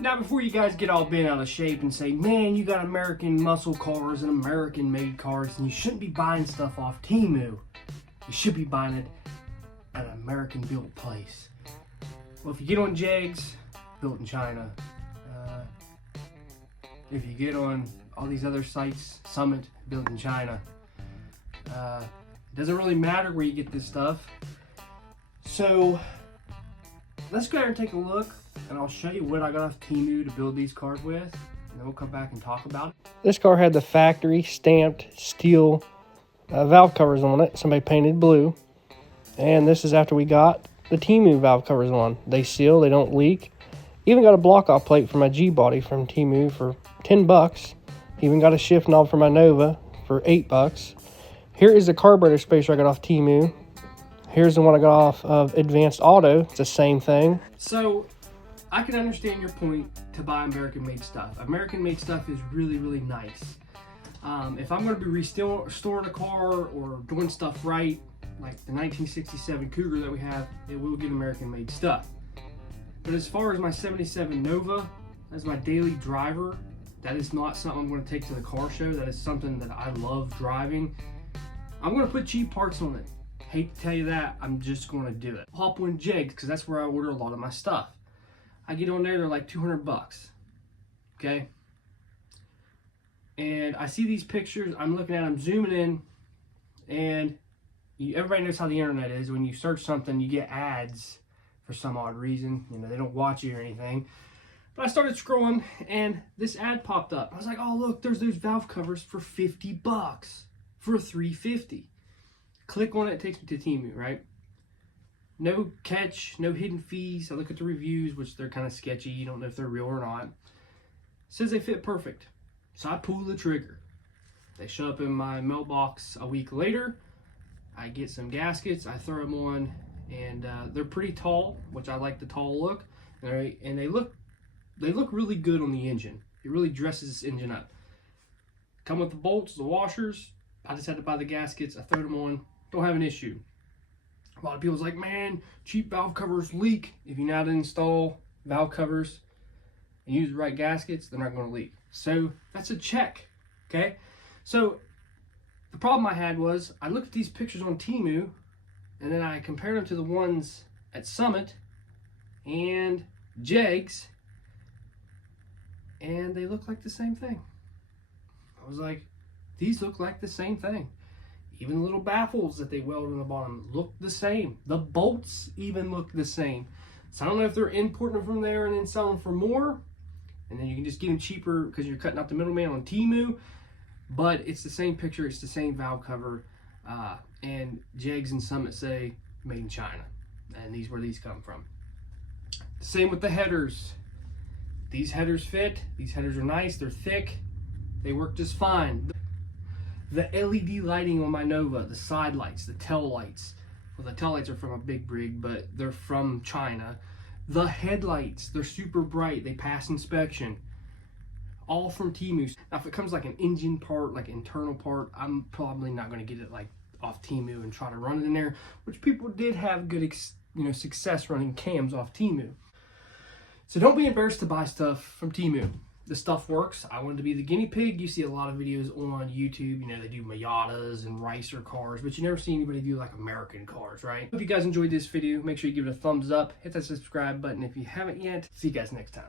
Now, before you guys get all bent out of shape and say, man, you got American muscle cars and American made cars, and you shouldn't be buying stuff off Temu. You should be buying it at an American built place. Well, if you get on Jegs, built in China. If you get on all these other sites, Summit, built in China. It doesn't really matter where you get this stuff. So let's go ahead and take a look, and I'll show you what I got off Temu to build these cars with, and then we'll come back and talk about it. This car had the factory stamped steel valve covers on it. Somebody painted blue. And this is after we got the Temu valve covers on. They seal, they don't leak. Even got a block-off plate for my G-body from Temu for 10 bucks. Even got a shift knob for my Nova for 8 bucks. Here is the carburetor spacer I got off Temu. Here's the one I got off of Advanced Auto. It's the same thing. So I can understand your point to buy American-made stuff. American-made stuff is really, really nice. If I'm going to be restoring a car or doing stuff right, like the 1967 Cougar that we have, it will get American-made stuff. But as far as my 77 Nova, as my daily driver, that is not something I'm going to take to the car show. That is something that I love driving. I'm going to put cheap parts on it. Hate to tell you that, I'm just going to do it. Hop on Jegs, because that's where I order a lot of my stuff. I get on there, they're like 200 bucks. Okay? And I see these pictures, I'm looking at them, zooming in, and everybody knows how the internet is. When you search something, you get ads for some odd reason. You know, they don't watch you or anything. But I started scrolling, and this ad popped up. I was like, oh, look, there's those valve covers for 50 bucks for $350. Click on it, it takes me to Temu, right? No catch, no hidden fees. I look at the reviews, which they're kind of sketchy. You don't know if they're real or not. It says they fit perfect. So I pull the trigger. They show up in my mailbox a week later. I get some gaskets, I throw them on, and they're pretty tall, which I like the tall look. And they look really good on the engine. It really dresses this engine up. Come with the bolts, the washers. I just had to buy the gaskets. I throw them on. Don't have an issue. A lot of people's like, man, cheap valve covers leak. If you know how to install valve covers and use the right gaskets, they're not going to leak. So that's a check. Okay. So the problem I had was I looked at these pictures on Temu, and then I compared them to the ones at Summit and Jegs, and they look like the same thing. I was like, these look like the same thing. Even the little baffles that they weld on the bottom look the same. The bolts even look the same. So I don't know if they're importing them from there and then selling for more, and then you can just get them cheaper because you're cutting out the middleman on Temu. But it's the same picture, it's the same valve cover, and Jegs and Summit say made in China, and these where these come from. Same with the headers. These headers fit. These headers are nice. They're thick. They work just fine. The LED lighting on my Nova, the side lights, the tail lights. Well, the tail lights are from a big rig, but they're from China. The headlights, they're super bright. They pass inspection. All from Temu. Now, if it comes like an engine part, like internal part, I'm probably not going to get it like off Temu and try to run it in there, which people did have good, success running cams off Temu. So don't be embarrassed to buy stuff from Temu. The stuff works. I wanted to be the guinea pig. You see a lot of videos on YouTube. You know, they do Miatas and Ricer cars, but you never see anybody do like American cars, right? Hope you guys enjoyed this video. Make sure you give it a thumbs up. Hit that subscribe button if you haven't yet. See you guys next time.